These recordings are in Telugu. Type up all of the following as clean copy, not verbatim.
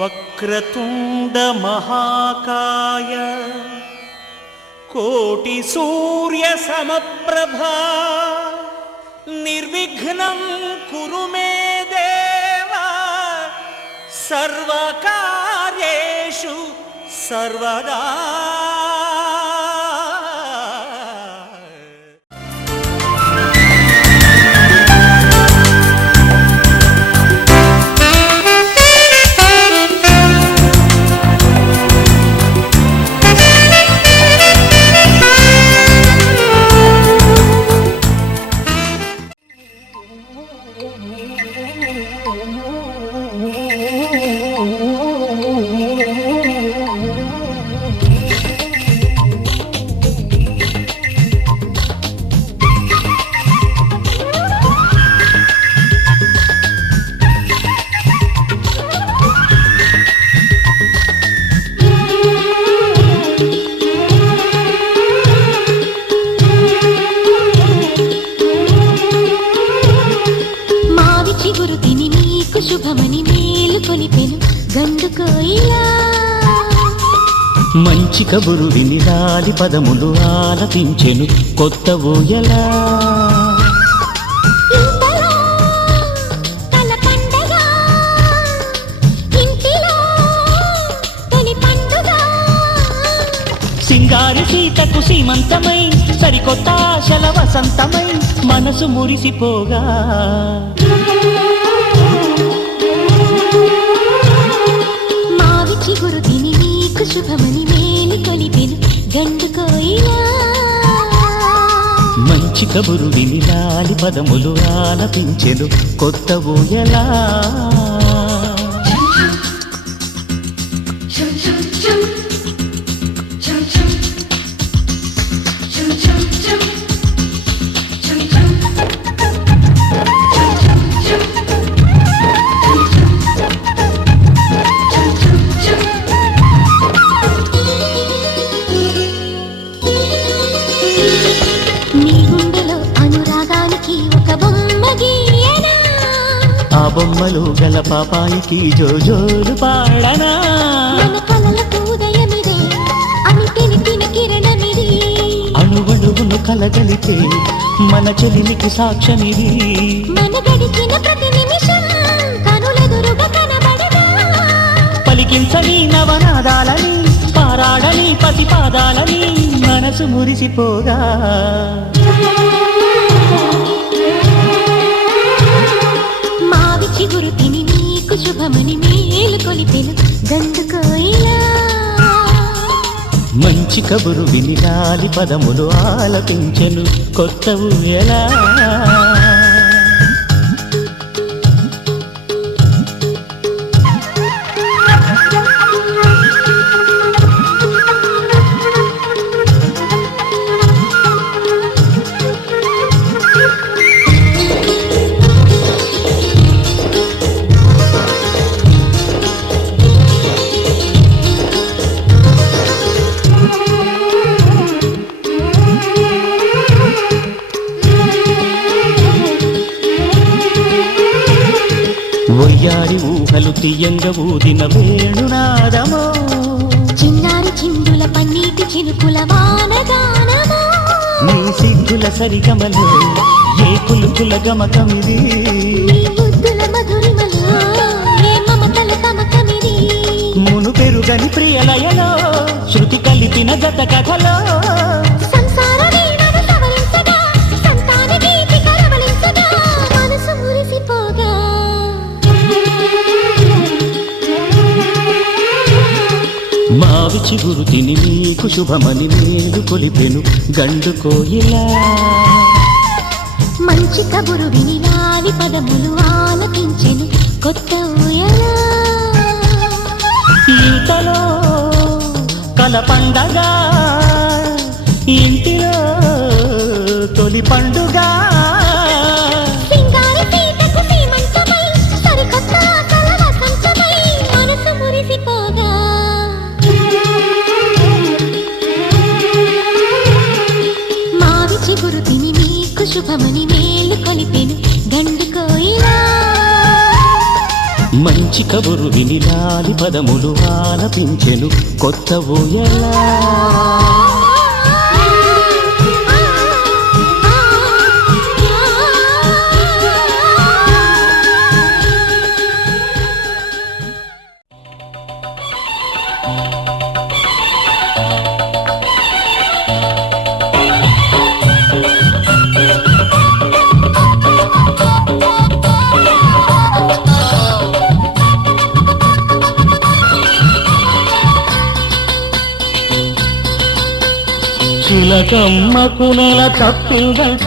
వక్రతుండ మహాకాయ కోటి సూర్య సమప్రభా నిర్విఘ్నం కురు మే దేవ సర్వకార్యేషు సర్వదా. శుభమని మేలు కొలిపెను గండు కోయిలా మంచి కబురు విని రాలి పదములు ఆలపించెను కొత్త ఊయలా. సింగారి సీతకు సీమంతమై సరికొత్త ఆశల వసంతమై మనసు మురిసిపోగా చిగురు తిని నీకు శుభమని మేలు కొలిపెను గండు కోయిలా. మంచి కబురు విని లాలి పదములు ఆలపించెను కొత్త ఊయలా. ఆ బొమ్మలు గల పాపాయికి జోజోలు పాడనా. అణువణువును కలగలితే మన చెలిమికి సాక్ష్యమిది. పలికించని నవనాదాలని పారాడని పసిపాదాలని మనసు మురిసిపోగా చిగురు తిని నీకు శుభమని మేలు కొలిపెను గండు కోయిలా. మంచి కబురు విని లాలి పదములు ఆలపించెను కొత్త ఊయలా. ఒయ్యారి ఊహలు తీయంగ ఊదిన వేణునాదమో చిన్నారి చిందుల పన్నీటి చినుకుల వానగానమో నీ సిగ్గుల సరిగమలో ఏ కులుకుల గమకమిది బుద్ధుల మధురిమలో ఏ మమతల తమకమిది మును పెరుగని ప్రియలయలో శృతి కలిపిన గత కథలో మావి చిగురు తిని నీకు శుభమని మేలు కొలిపెను గండు కోయిలా. మంచి కబురు విని లాలి పదములు ఆలపించెను కొత్త ఊయలా. ఇంతలో కల పండగ ఇంటిలో తొలి పండుగ శుభమని మేలు కొలిపెను గండు కోయిలా. మంచి కబురు విని లాలి పదములు ఆలపించెను కొత్త ఊయలా. చిలకమ్మకు నెల తప్పిందంట,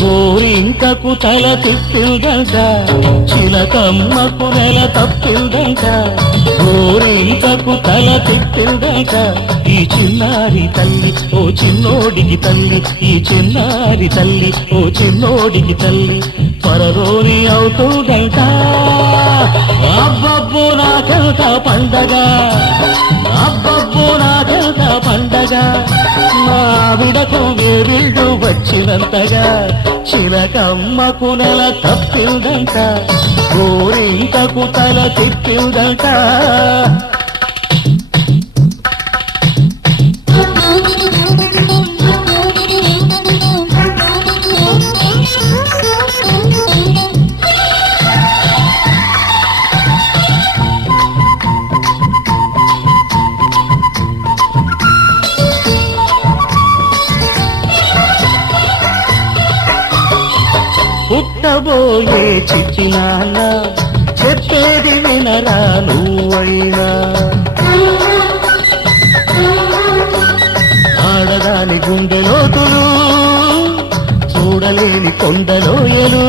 గోరింకకు తల తిప్పిందంట. చిలకమ్మకు నెల తప్పిందంట, గోరింకకు తల తిప్పిందంట. ఈ చిన్నారి తల్లి ఓ చిన్నోడికి తల్లి, ఈ చిన్నారి తల్లి ఓ చిన్నోడికి తల్లి త్వరలోని అవుతుందంట. అబ్బబ్బో నాకెంత పండగ, అబ్బబ్బో నాకెంత పండగ, మావిడకు వేరిళ్ళు వచ్చినంతగా. చిలకమ్మకు నెల తప్పిందంట, గోరింకకు తల తిప్పిందంట. పుట్టబోయే చిట్టి నాన్న చెప్పేది వినరా నువ్వైనా. ఆడదాని గుండెలోతులు చూడలేని కొండలోయలు.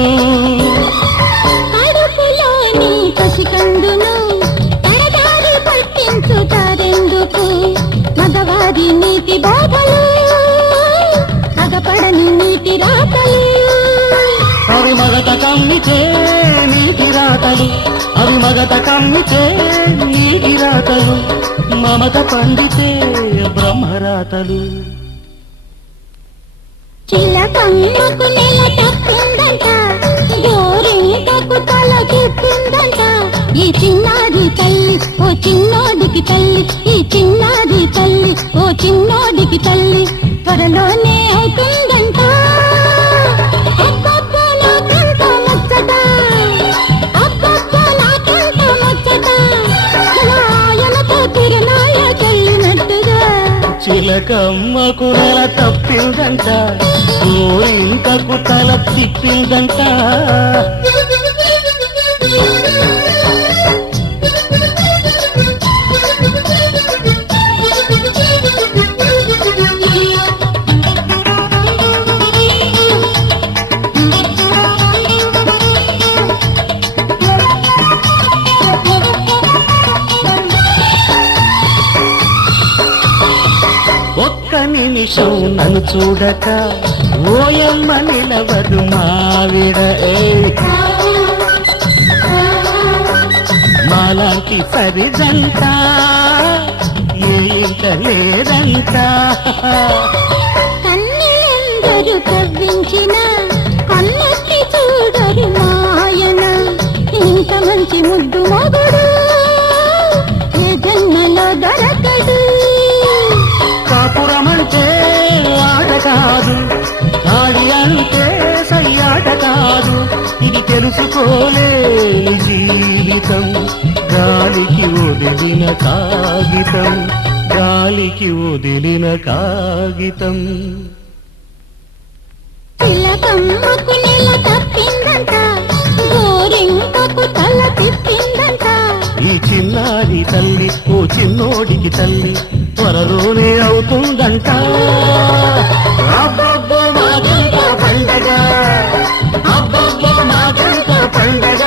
కడుపులోని పసికందును పరదారి పట్టించుతారెందుకు, మగవారి నీతి బోధలు మగపడని నీతి రాతలు. అవి మగత కమ్మితే నీటి రాతలు, అవి మగత కమ్మితే నీటి రాతలు, మమత పండితే బ్రహ్మరాతలు. చిలకమ్మకు నెల తప్పిందంట, గోరింకకు తల తిప్పిందంట. ఈ చిన్నారి తల్లి ఓ చిన్నోడికి తల్లి, ఈ చిన్నారి తల్లి ఓ చిన్నోడికి తల్లి త్వరలోనే అవుతుందంట. అబ్బబ్బో నాకెంత ముచ్చట, అబ్బబ్బో నాకెంత ముచ్చట, నాయనతో తిరునాయ చెల్లినట్టుగా. చిలకమ్మకు నెల తప్పిందంట, గోరింకకు తల తిప్పిందంట. ఒక్క నిమిషం నన్ను చూడక ఓయమ్మ నిలవదు మావిడ. మాలాంటి సరిజంట ఏ ఇంట లేదంట. కన్నెందరు కవ్వించిన కన్నెత్తి చూడరు మాయన, ఇంత మంచి ముద్దు మొగుడు ఏ జన్మలో దొరకడు. కాపురమంటే ఆట కాదు, ఆడి అంటే సయ్యాట కాదు, ఇది తెలుసుకోలేని జీవితం. గాలికి వదిలిన కాగితం, గాలికి వదిలిన కాగితం. చిలకమ్మకు నెల తప్పిందంట, గోరింకకు తల తిప్పిందంట. ఈ చిన్నారి తల్లి ఓ చిన్నోడికి తల్లి త్వరలోనే అవుతుందంట. అబ్బబ్బో మాకెంత పండగ, అబ్బబ్బో మాకెంత పండగ.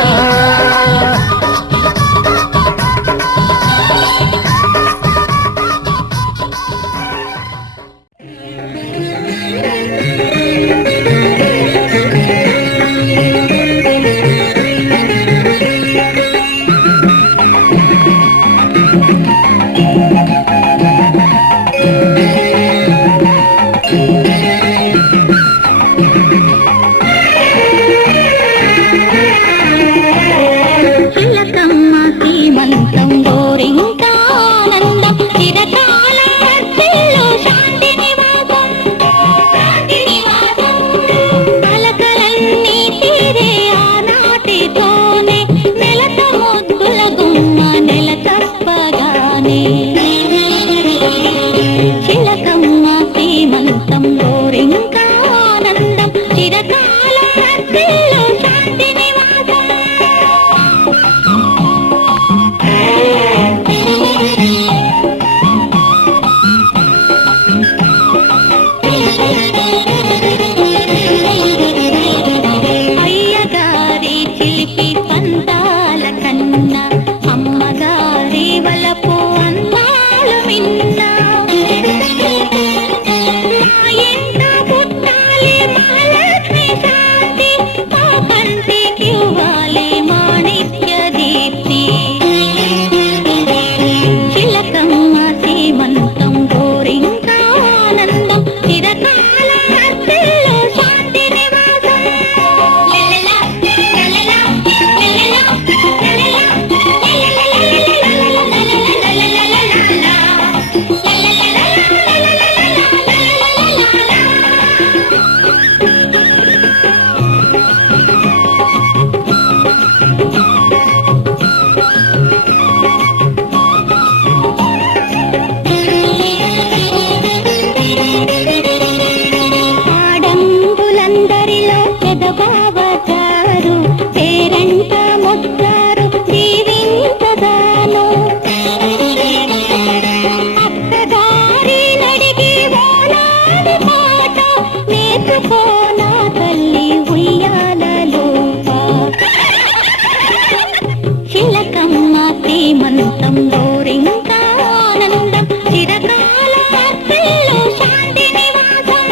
సీమంతం గోరింకా ఆనందం చిరకాల వర్ధిల్లు శాంతి నివాసం.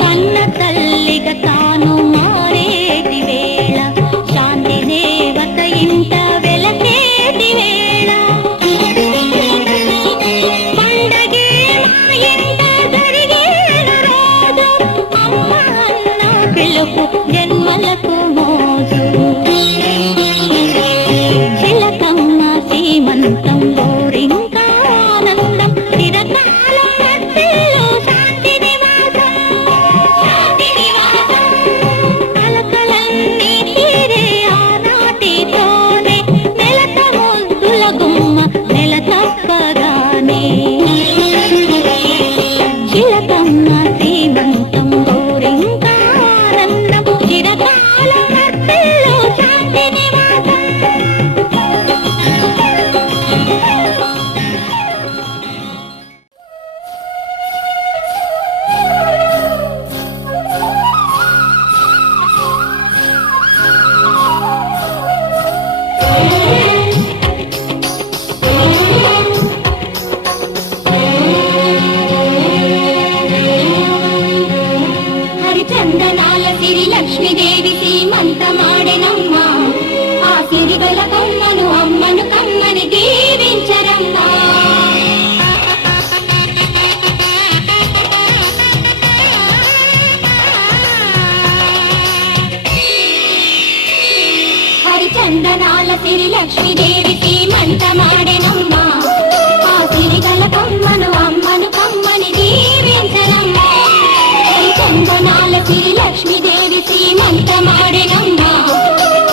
కన్న తల్లిగా తాను మారేటి వేళ శాంతి దేవత ఇంట వెలసేటి వేళ పండగే మా ఇంట జరిగేన రోజు అమ్మ అన్న పిలుపు జన్మలకు మోజు చిలకమ్మ సీమంతం గోరింకా ఆనందం చిరకాలం వర్ధిల్లు శాంతి నివాసం. శాంతి నివాసం కలకలన్నీ తీరే ఆనాటితోనే నెలత ముద్దుల గుమ్మ నెల తప్పగానే చిలకమ్మ సీమంతం గోరింకా ఆనందం చిరకాలం వర్ధిల్లు శాంతి నివాసం. హరిచందనాల సిరి లక్ష్మీదేవి సీమంతమాడెనమ్మ ఆ సిరిగల కొమ్మను అమ్మను కమ్మని దీవించరమ్మా. హరిచందనాల సిరి లక్ష్మీదేవి సీమంతమాడెనమ్మ ఆ సిరిగల కొమ్మను అమ్మను కమ్మని దీవించరమ్మా. హరిచందనాల సిరి లక్ష్మీదేవి సీమంతమాడెనమ్మ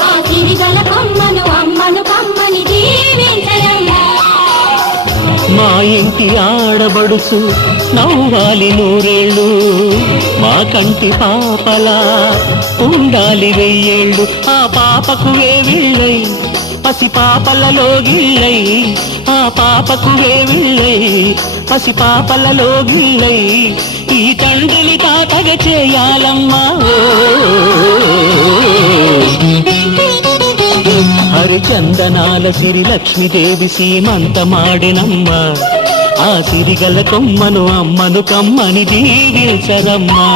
ఆ సిరిగల కొమ్మను అమ్మను కమ్మని దీవించరమ్మా. మా ఇంటి ఆడబడుచు నవ్వాలి నూరేళ్ళు, మా కంటి పాపలా ఉండాలి వెయ్యేళ్ళు. ఆ పాపకు వేవిళ్ళై పసి పాపలలో గిళ్ళై, ఆ పాపకు వేవిళ్ళై పసి పాపలలో గిళ్ళై ఈ తండ్రిని తాతగ చేయాలమ్మా. హరిచందనాల సిరి లక్ష్మీదేవి సీమంతమాడినమ్మ ఆ సిరిగల కొమ్మను అమ్మను కమ్మని దీవించరమ్మా.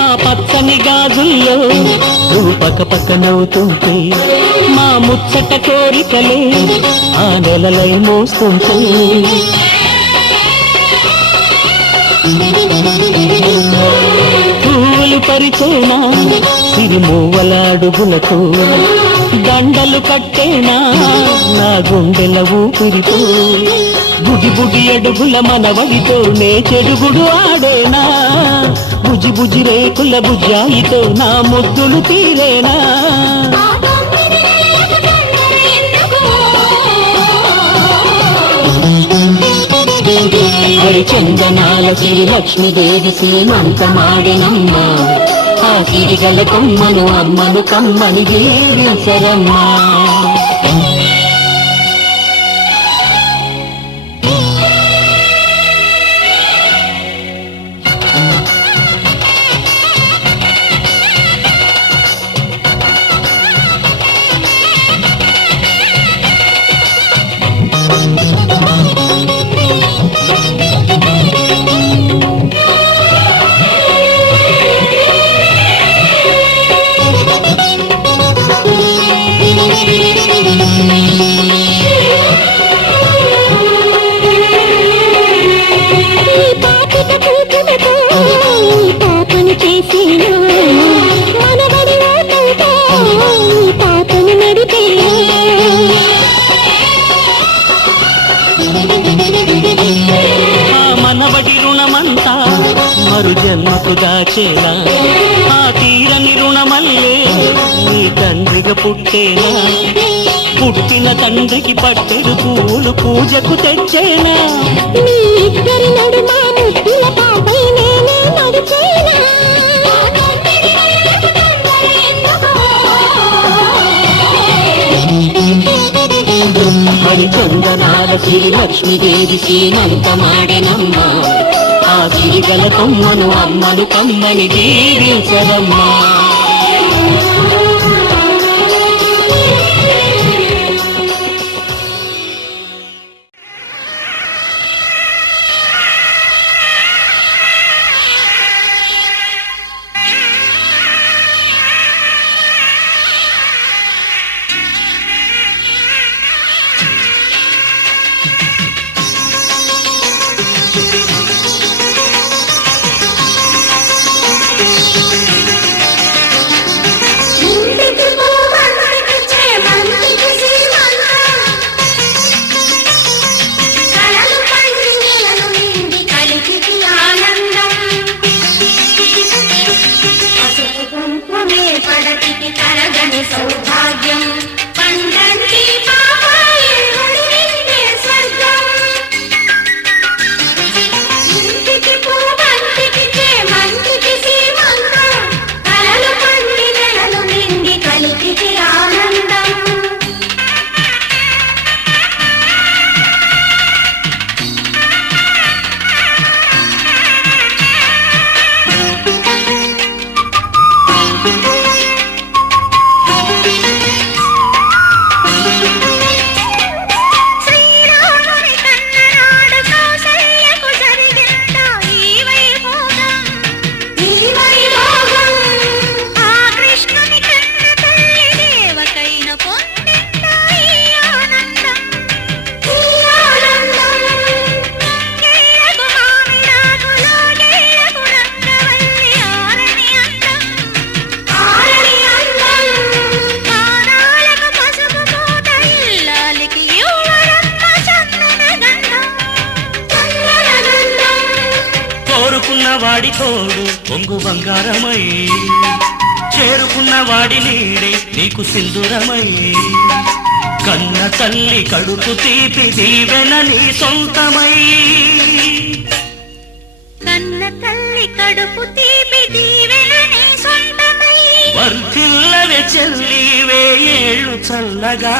ఆ పచ్చని గాజుల్లో నువ్వు పక్క నవ్వుతుంటే మా ముచ్చట కోరికలే ఆ నెలలై మోస్తుంటే పూలు పరిచేనా సిరిమూవల అడుగులకు దండలు కట్టేనా నా గుండెల ఊపిరితో బుడి బుడి అడుగుల మనవడితో నే చెడుగుడు ఆడేనా బుజి బుజి రేకుల బుజ్జాయితో నా ముద్దులు తీరేనా. హరిచందనాల సిరి లక్ష్మీదేవి సీమంతమాడినమ్మ ఆ సిరిగల కొమ్మను అమ్మను కమ్మని దీవించరమ్మా. వరకు దాచేలా ఆ తీరని రుణమల్లే నీ తండ్రిగా పుట్టేనా పుట్టిన తండ్రికి పట్టెడు పూలు పూజకు తెచ్చేనా మీ ఇద్దరి నడుమ ముద్దుల పాపై నేనే నడిచేనా మరి చందనాల శ్రీ లక్ష్మీదేవి శ్రీమంతమాడెనమ్మ ఆ గిరిగల కొమ్మను అమ్మను కమ్మని దీవించరమ్మా సౌభాగ్యం పండంటి పాపాయి స్వర్గం ఇంటికి పూబంటికి చేమంటికి సీమంతం కలలు పండి నెలలు నిండి కలిపికి ఆనందం వాడి తోడు పొంగు బంగారమై చేరుకున్న వాడి నీడే నీకు సింధురమై కన్న తల్లి కడుపు తీపి దీవెన నీ సొంతమై కన్న తల్లి కడుపు తీపి దీవెన నీ సొంతమై వర్ధిల్లవే చెల్లి వేయేళ్ళు చల్లగా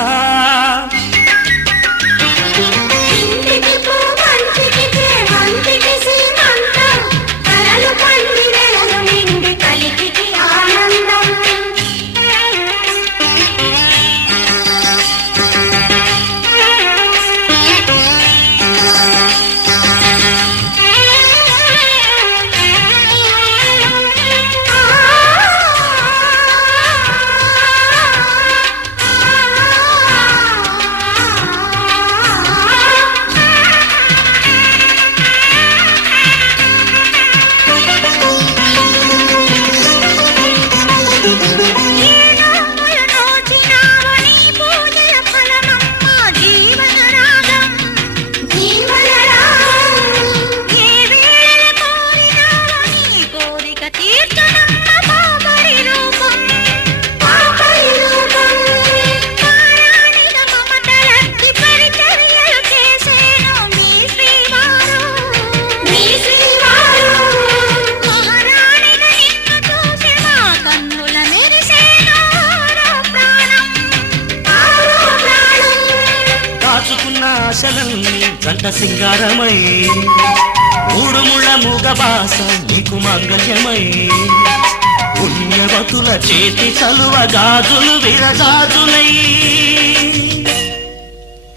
ఆశలన్నీ గంట సింగారమై మూడుముళ్ళ మూగ బాస నీకు మంగళ్యమై పుణ్యవతుల చేతి చలువ గాజులు విరగాజులై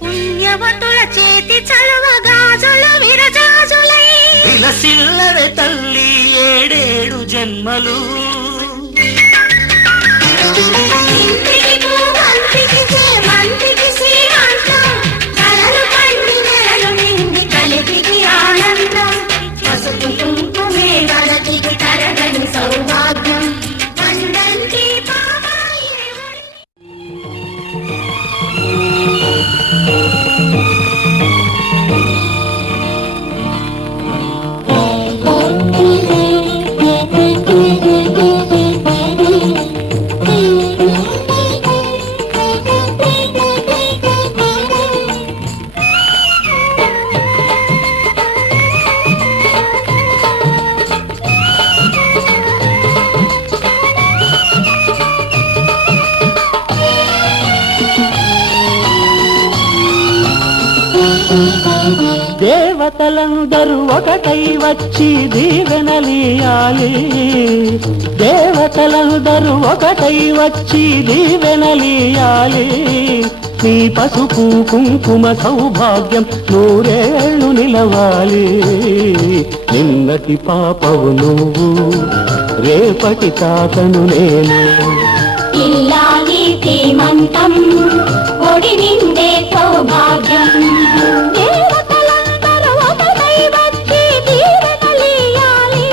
పుణ్యవతుల చేతి చలువ గాజులు విరగాజులై విలసిల్లవే తల్లి ఏడేడు జన్మలు సౌభాగ్యం దేవతలందరూ ఒకటై వచ్చి దీవెనలియాలి, దేవతలందరూ ఒకటై వచ్చి దీవెనలియాలి. నీ పసుపు కుంకుమ సౌభాగ్యం నూరేళ్ళు నిలవాలి. నిన్నటి పాపవు నువ్వు, రేపటి తాతను నేను. ఇల్లాలి శ్రీమంతం ఒడి నిండే సౌభాగ్యం. దేవతలందరూ ఒకటై వచ్చి దీవెనలియాలి.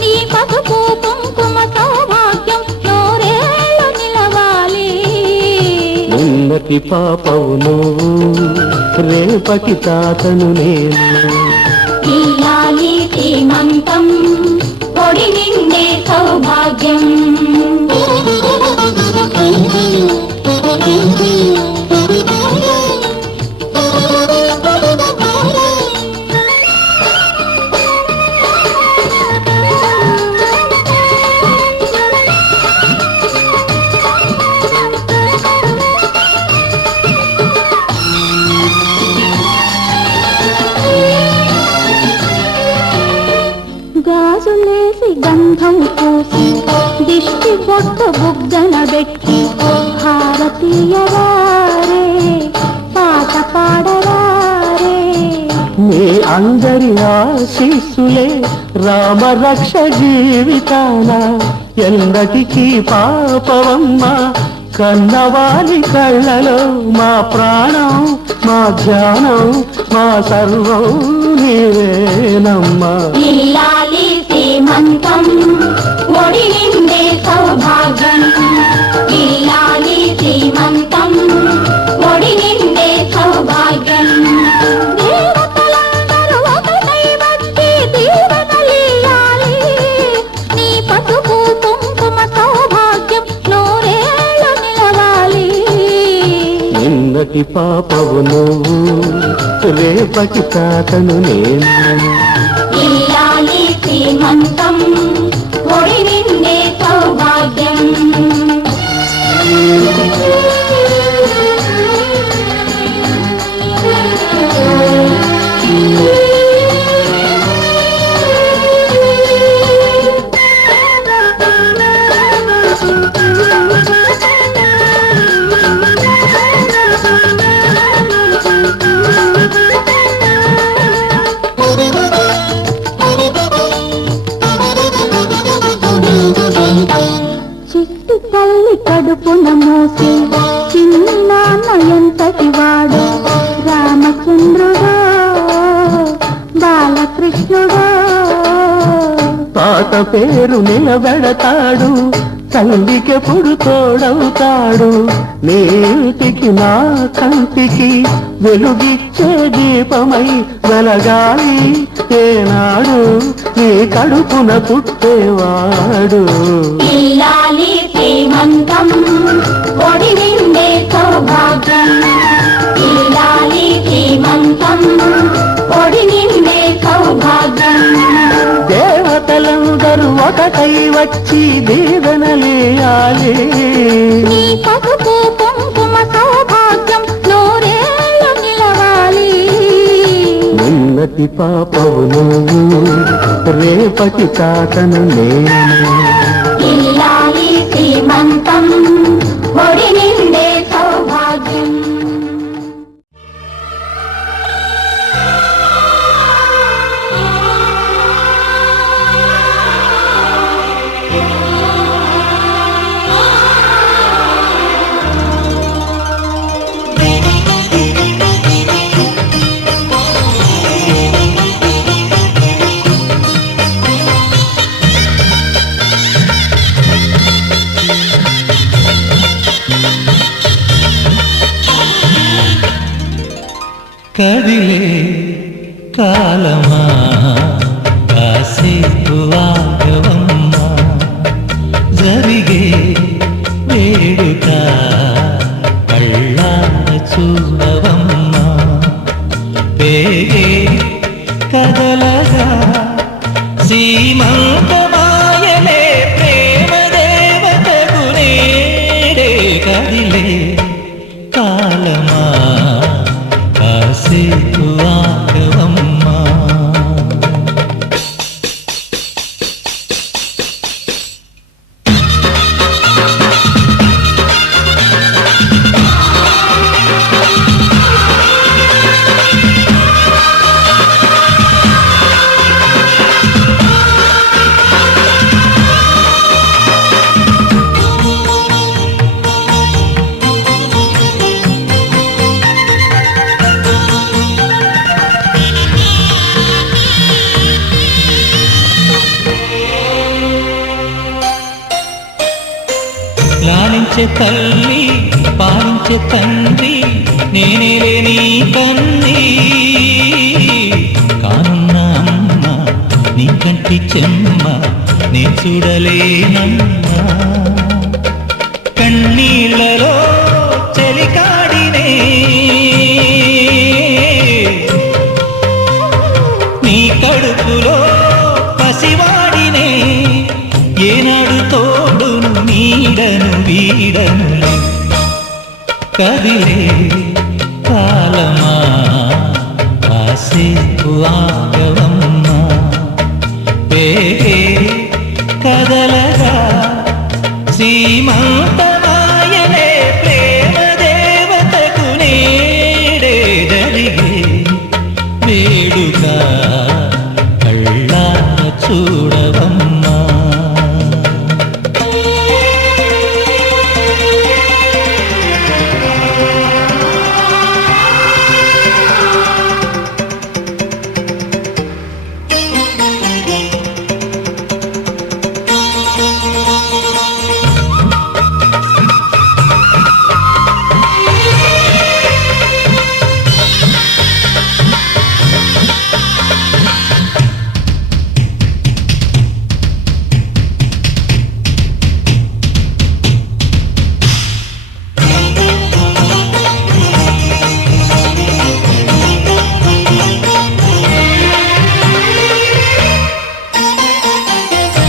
నీ పసుపు కుంకుమ సౌభాగ్యం నూరేళ్ళు నిలవాలి. నిన్నటి పాపవు నువ్వు, రేపటి తాతను నేను. ఇల్లాలి శ్రీమంతం ఒడి నిండే సౌభాగ్యం. గాజులేసి గంధం పూసి దిష్టి బొట్టు బుగ్గన పెట్టి భారతీయవారే పాట పాడరారే. మీ అందరి ఆశీస్సులే రామరక్ష జీవితాన ఎందటికీ పాపవమ్మ. కన్నవాలి కళ్ళలో మా ప్రాణం, మా ధ్యానం, మా సర్వం నీవేనమ్మా. ఇల్లాలి శ్రీమంతం ఒడి నిండే సౌభాగ్యం. ఇల్లాలి శ్రీమంతం ఒడి నిండే సౌభాగ్యం. దేవతలందరూ ఒకటై వచ్చి దీవెనలియాలి. నీ పసుపు కుంకుమ సౌభాగ్యం నూరేళ్ళు నిలవాలి. నిన్నటి పాపవు నువ్వు, రేపటి తాతను నేను. ఇల్లాలి శ్రీమంతం ఒడి నిండే సౌభాగ్యం. చిట్టి తల్లి కడుపున మోసి చిన్ని నాన్న ఎంతటి వాడు. రామచంద్రుడో బాలకృష్ణుడో తాత పేరు నిలబెడతాడు, తల్లికెప్పుడు తోడవుతాడు. నీటికి నా కంటికి వెలుగిచ్చే దీపమై వెలగాలి ఏనాడు నీ కడుపున పుట్టేవాడు. ఇల్లాలి శ్రీమంతం ఒడి నిండే సౌభాగ్యం. ఇల్లాలి శ్రీమంతం ఒడి నిండే సౌభాగ్యం. దేవతలందరూ ఒకటై వచ్చి దీవెనలియాలి. నీ పసుపు కుంకుమ సౌభాగ్యం నూరేళ్ళు నిలవాలి. నిన్నటి పాపవు నువ్వు, రేపటి తాతను నేను. ఇల్లాలి శ్రీమంతం ఒడి నిండే సౌభాగ్యం. కదిలే కాలమా కాసేపు ఆగవమ్మా, జరిగే వేడుక కళ్ళార చూడవమ్మా. పేగే కదలగా సీమంతమాయలే ప్రేమ దేవతకు నేడే. కదిలే కాలమా కాసేపు ఆగవమ్మా. లాలించే తల్లి పాలించే తండ్రి నేనేలే నీ కన్నీ కానున్న అమ్మ నీ కంటి చెమ్మ నే చూడలేనమ్మా కన్నీళ్ళలో చెలికాడినే నీ కడుపులో పసివాడినే ఏనాడు తోడును నీడను వీడను కదిలే కాలమా కాసేపు ఆగవమ్మా వేగే కదలగా సీమంతమాయనే ప్రేమ దేవతకు నేడే జరిగే వేడుక కళ్ళా చూడవమ్మా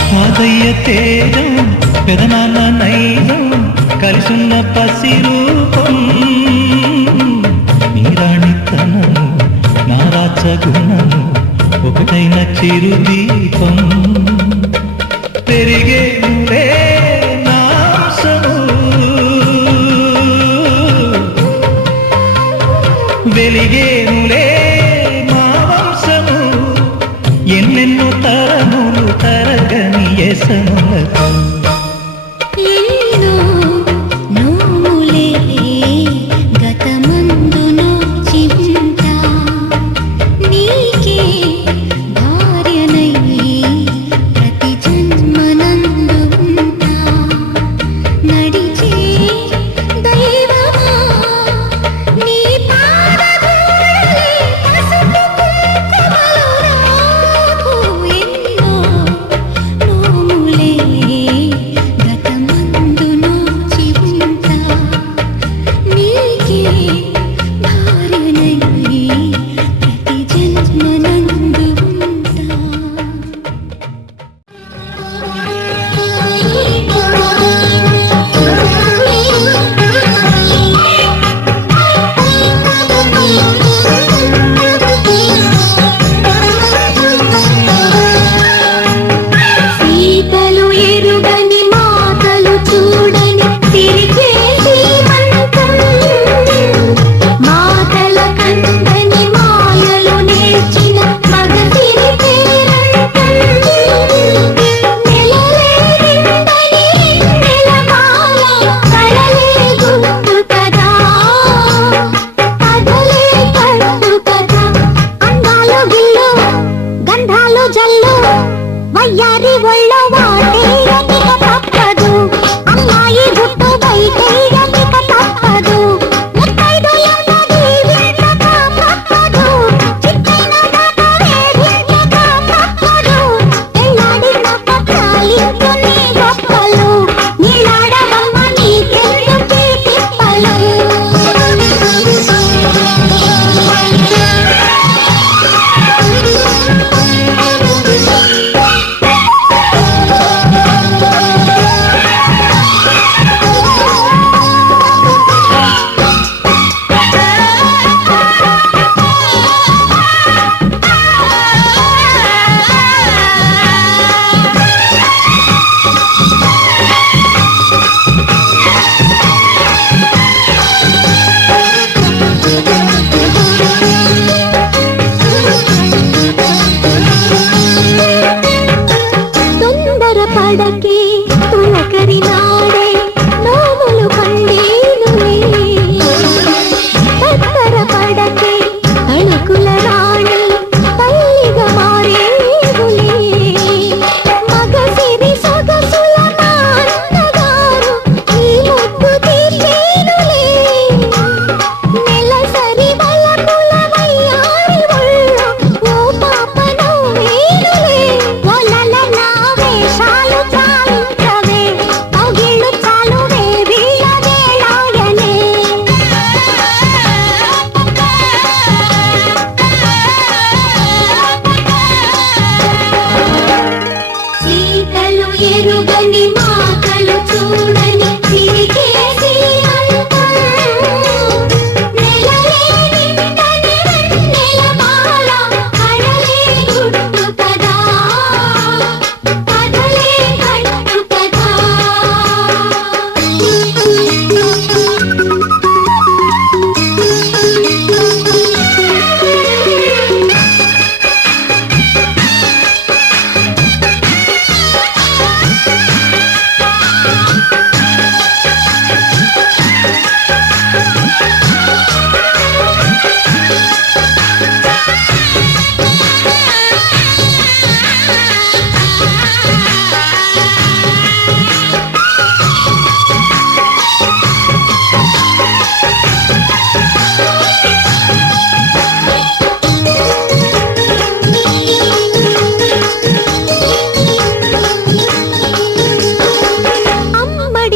తాతయ్య తేజం పెదనాన్న నైజం కలిసున్న పసి రూపం నీరాణితనము నారాచ గుణము ఒకటైన చిరుదీపం పెరిగేనులే నాశము వెలిగేనులే మా వంశము ఎన్నెన్నో తరములు తరగని యసములకు ఎన్నో నోములే గతమందును చింత నీకే భార్యనై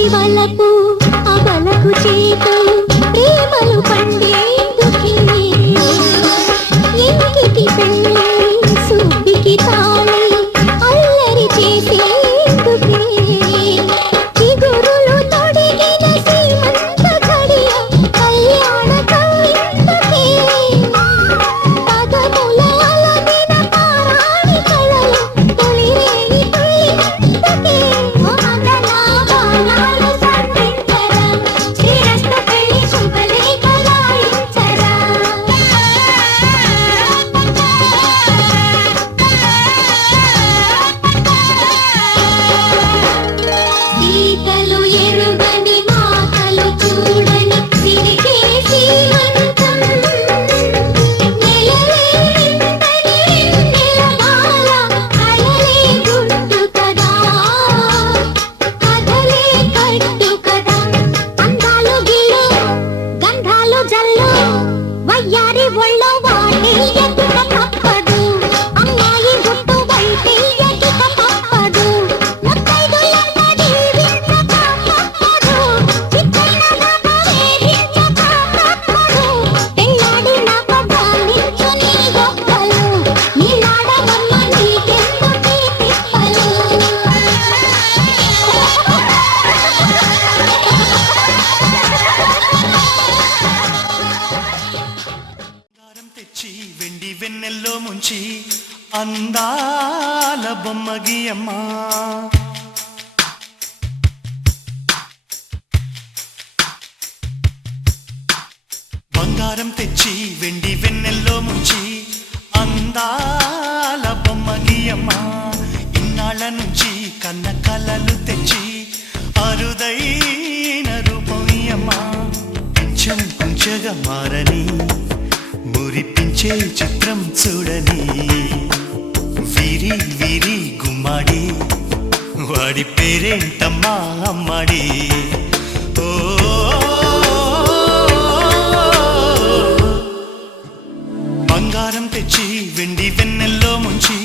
చిలిపి వలపు అబలకు చేతులు ప్రేమలు పండేందుకే ఎంకిటి పెళ్ళి సుబ్బికి తాళి అల్లరి చేసేందుకే చిగురులు తొడిగిన సీమంత ఘడియ కళ్యాణ కవిందుకే పదముల అలమిన పారాణి కళలు తొలిరేయి తుళ్ళిందుకే మంగళాభరణాలు సమర్పించరా శ్రీరస్తు పెళ్లి శుభలేఖ రాయించరా సీతలు ఎరుగని మాటలు చూడని సిరిగే సీమంతం నెలవేరిందని నెలవాల కలలే గుట్టు కదా కథలే కట్టు కదా అందాలు గిల్లు గంధాలు జల్లు వయ్యారి ఒళ్ళో వాటి ఎదుట తప్పదు అమ్మాయి గుట్టు బయటి ఎదుట తప్పదు ముత్తైదులన్న దీవించక తప్పదు చిత్తైన గమ వేధించక తప్పదు పెళ్ళాడిన పదాలించు నీ గొప్పలు నీలాడవమ్మ నీకెందుకీ తిప్పలు బంగారం తెచ్చి వెండి వెన్నెల్లో ముంచి అందాల బొమ్మ గీయమ్మా బంగారం తెచ్చి వెండి వెన్నెల్లో ముంచి అందాల బొమ్మ గీయమ్మా ఇన్నాళ్ళ నుంచి కన్న కలలు తెచ్చి అరుదైన రూపం ఇయ్యమ్మా కొంచెం కొంచెగా మారని మురిపించే చిత్రం చూడని వీరి వీరి గుమ్మాడి వాడి పేరేంటమ్మా అమ్మాడి ఓ బంగారం తెచ్చి వెండి వెన్నెల్లో ముంచి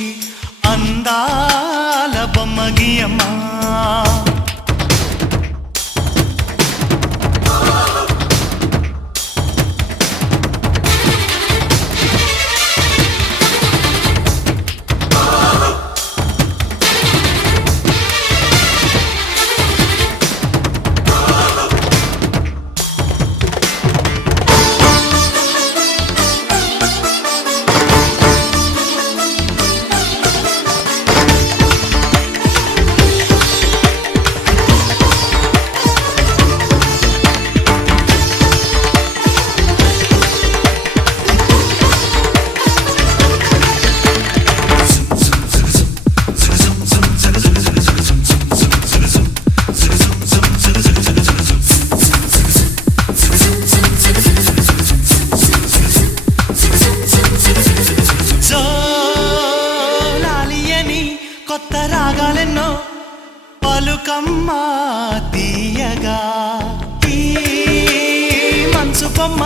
అందాల బొమ్మ గీయమ్మా కొత్త రాగాలెన్నో పలుకమ్మా తీయగా ఈ మనసు బొమ్మ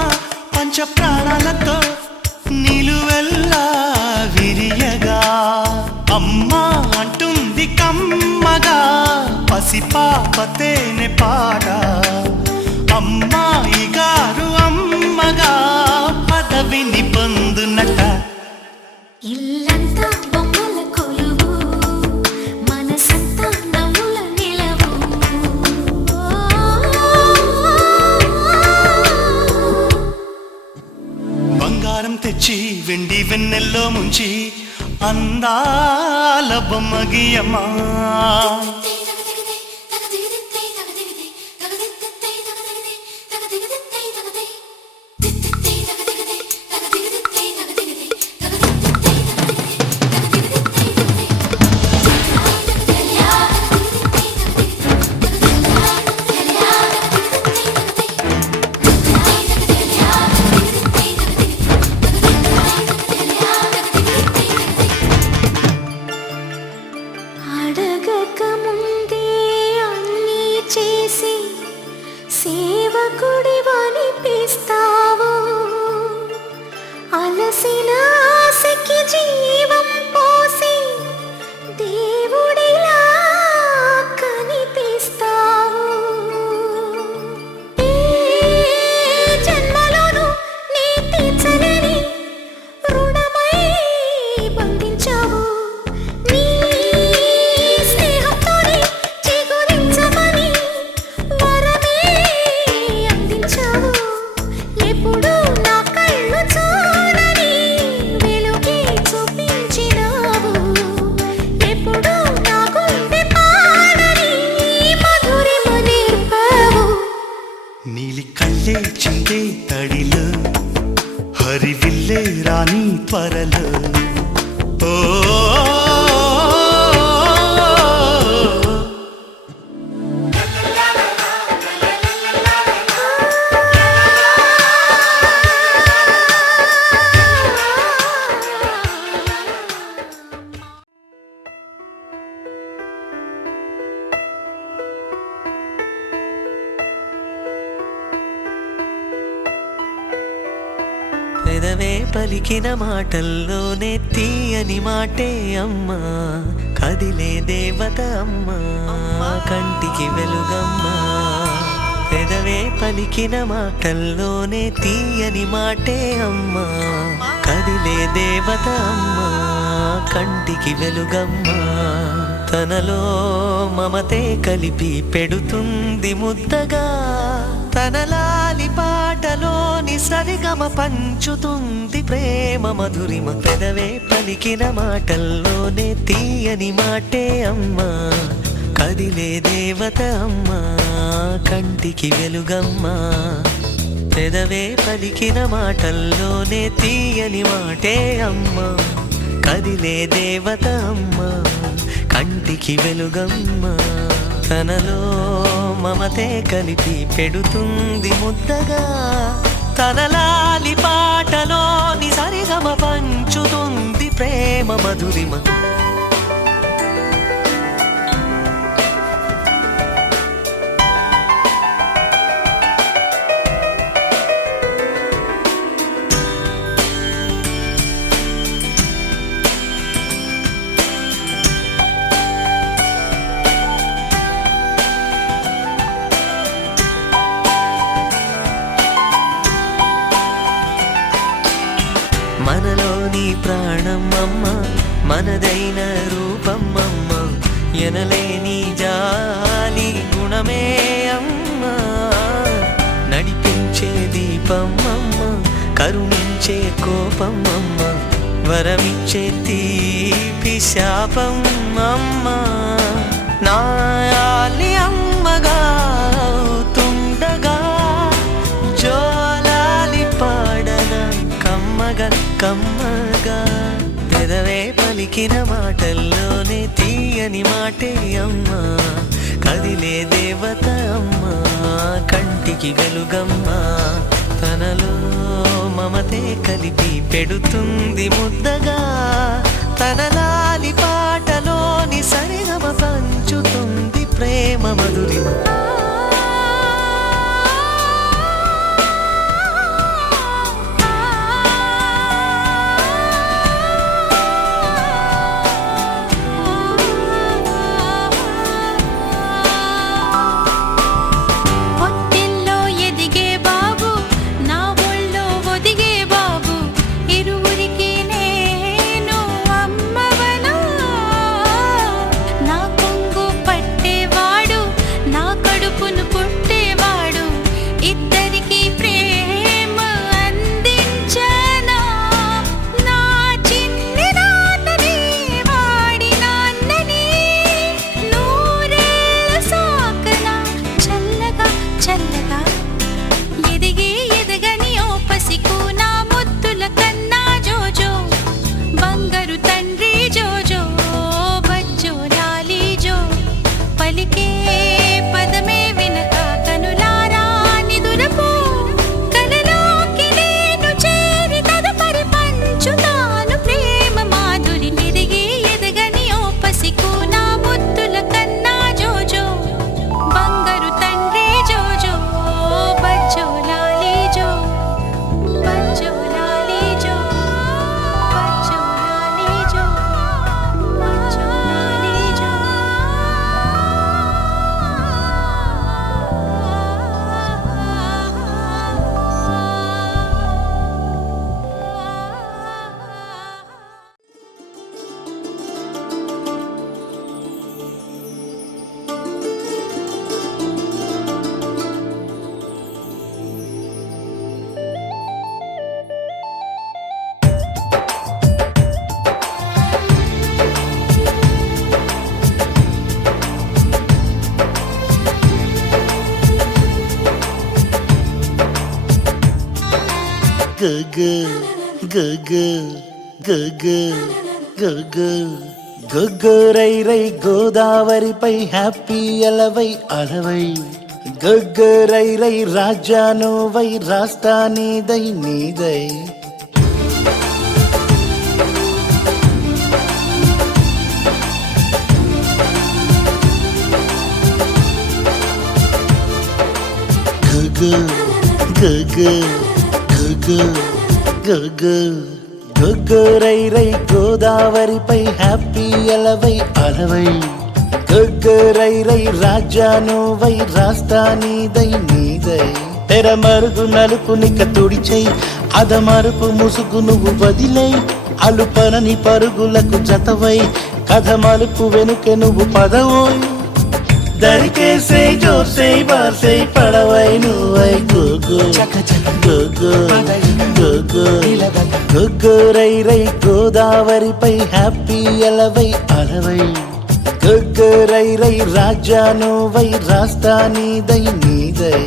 పంచ ప్రాణాలతో నిలువెల్లా విరియగా అమ్మా అంటుంది కమ్మగా పసిపాపతేనె పాట అమ్మాయి గారు అమ్మగా పదవిని పొందునట ఇల్లంతా బొమ్మల కొలువు మనసంతా నవ్వుల నిలవు బంగారం తెచ్చి వెండి వెన్నెల్లో ముంచి అందాల బొమ్మ గీయమ్మా అడగక ముందే అన్నీ చేసి సేవకుడివనిపిస్తావు అలసిన ఆశకి జీవం పోసి దేవుడిలా కనిపిస్తావు చిందే చిందే తడిలో హరివిల్లే రాణి త్వరలో ఓ పెదవే పలికిన మాటల్లోనే తీయని మాటే అమ్మా కదిలే దేవత అమ్మా కంటికి వెలుగమ్మా పెదవే పలికిన మాటల్లోనే తీయని మాటే అమ్మా కదిలే దేవత అమ్మా కంటికి వెలుగమ్మా తనలో మమతే కలిపి పెడుతుంది ముద్దగా తనలాలి పాటలోని సరిగమ పంచుతుంది ప్రేమ మధురిమ పెదవే పలికిన మాటల్లోనే తీయని మాటే అమ్మా కదిలే దేవత అమ్మా కంటికి వెలుగమ్మా పెదవే పలికిన మాటల్లోనే తీయని మాటే అమ్మా కదిలే దేవత అమ్మా కంటికి వెలుగమ్మా తనలో మమతే కలిపి పెడుతుంది ముద్దగా తనలాలి పాటలోని సరిగమ పంచుతుంది ప్రేమ మధురిమ మనలోని ప్రాణం అమ్మ మనదైన రూపం అమ్మ ఎనలేని జాలి గుణమే అమ్మ నడిపించే దీపం అమ్మ కరుణించే కోపం అమ్మ వరమిచ్చే తీపి శాపం అమ్మ నాయాలి అమ్మగా అవుతుండగా జోలాలి పాడన కమ్మగా కమ్మగా పెదవే పలికిన మాటల్లోనే తీయని మాటే అమ్మా కదిలే దేవత అమ్మా కంటికి వెలుగమ్మా తనలో మమతే కలిపి పెడుతుంది ముద్దగా తనలాలి పాటలోని సరిగమ పంచుతుంది ప్రేమ మధురిమ నా గగ గగ గగ గగ గగ్గరై రై గోదావరిపై హ్యాపీ అలవై అలవై గగ్గరై రై రాజానోవై రాస్తా నీదై నీదై గగ గగ గగ గగ్గరై రై గోదావరిపై హ్యాపీ అలవై అలవై గగ్గరై రై రాజానోవై రాస్తా నీదై నీదై తెర మరుగు నలుపు నిక తుడిచై అదమరుపు ముసుగు నువ్వు వదిలై అలుపనని పరుగులకు జతవై కథ మలుపు వెనుక నువ్వు పదవోయ్ దరికేసే జోసే బాసే పడవై నువ్వై గోగో గోగో గోగో గగ్గరై రై గోదావరిపై హ్యాపీ అలవై అలవై గగ్గరై రై రాజానోవై రాస్తా నీదై నీదై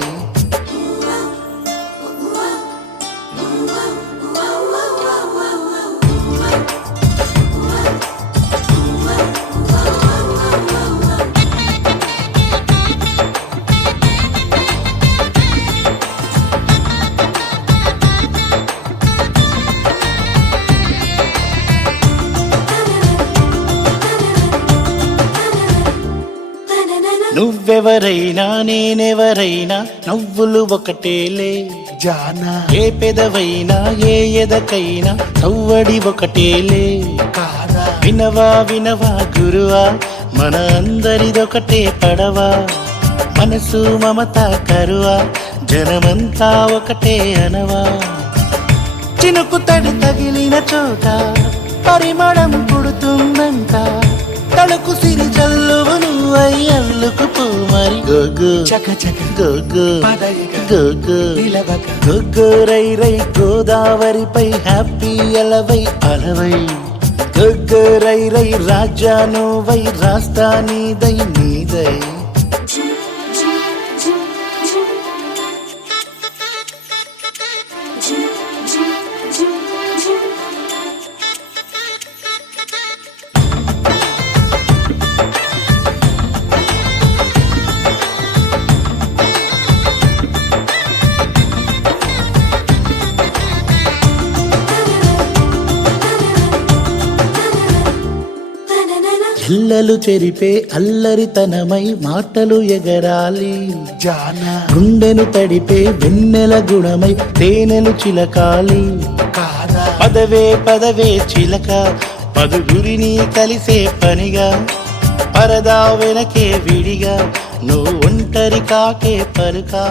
నువ్వెవరైనా నేనెవరైనా నవ్వులు ఒకటేలే జానా ఏ పెదవైనా ఏ ఎదకైనా సవ్వడి ఒకటేలే కాదా వినవా వినవా గురువా మన అందరిదొకటే పడవా మనసు మమత కరువా జనమంతా ఒకటే అనవా చినుకు తడి తగిలిన చోట పరిమళం పుడుతుందంట తళుకు సిరి చల్లువు నువ్వై అల్లుకుపో మరి గోగో గోగో గోగో గగ్గరై రై గోదావరిపై హ్యాపీ అలవై అలవై గగ్గరై రై రాజానోవై రాస్తా నీదై నీదై ఇల్లలు చెరిపే అల్లరితనమై మాటలు ఎగరాలి జానా గుండెను తడిపే వెన్నెల గుణమై తేనెలు చిలకాలి కాదా పదవే పదవే చిలక పదుగురిని కలిసే పనిగా పరదా వెనకే విడిగా నువ్వు ఒంటరి కాకే పరుకా